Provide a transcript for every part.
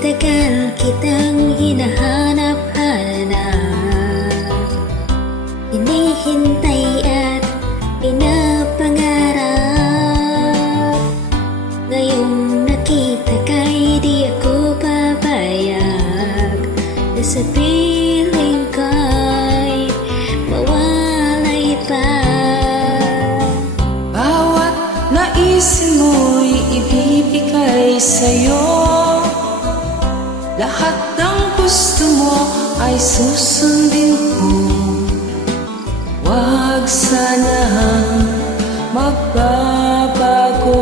tagal kitang hinahanap-hanap, hinihintay at pinapangarap. Ngayong nakita ka'y di ako papayag na sa piling ko'y mawalay pa. Bawat naisin mo'y ibibigay sa'yo, lahat ng gusto mo ay susundin ko. Huwag sanang magbabago,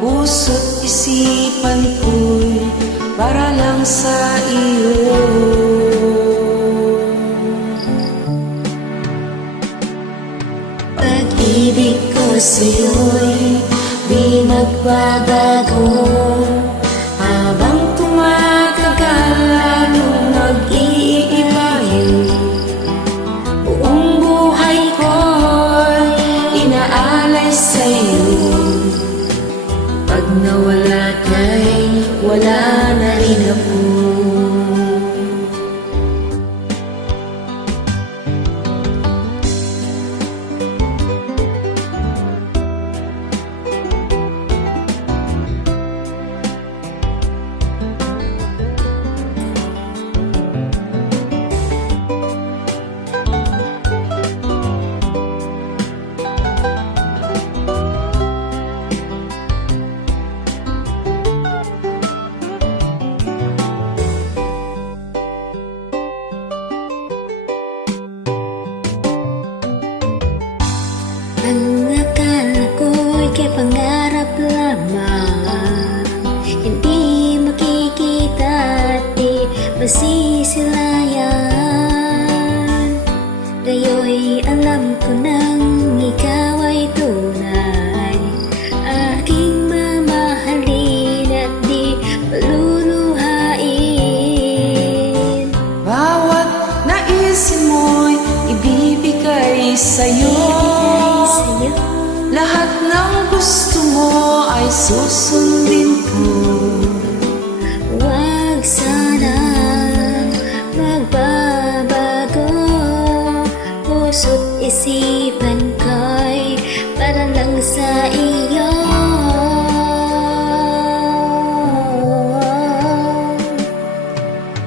puso't isipan ko'y para lang sa iyo. Pag-ibig ko sa'yo'y di magbabago, habang tumatagal lalong nag-iiba yun. Buong buhay ko'y inaalay sa'yo. Pag nawala ka'y wala na rin ako. Ang akala ko'y kay pangarap lamang, hindi makikita at di masisilayan. Ngayo'y alam ko nang ikaw ay tunay, aking mamahalin at di paluluhain. Bawat naisin mo'y ibibigay sa'yo, lahat ng gusto mo ay susundin ko. Huwag sana magbabago, puso't isipan ko'y para lang sa iyo.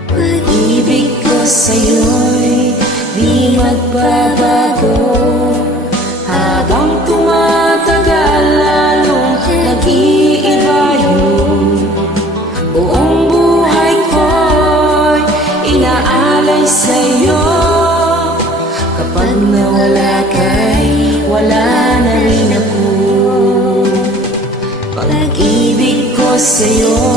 Pag-ibig ko sa'yo'y di magbabago, habang tumatagal lalong nag-iiba yun. Buong buhay ko'y inaalay sa'yo. Kapag nawala ka'y wala na rin ako. Pag-ibig ko sa'yo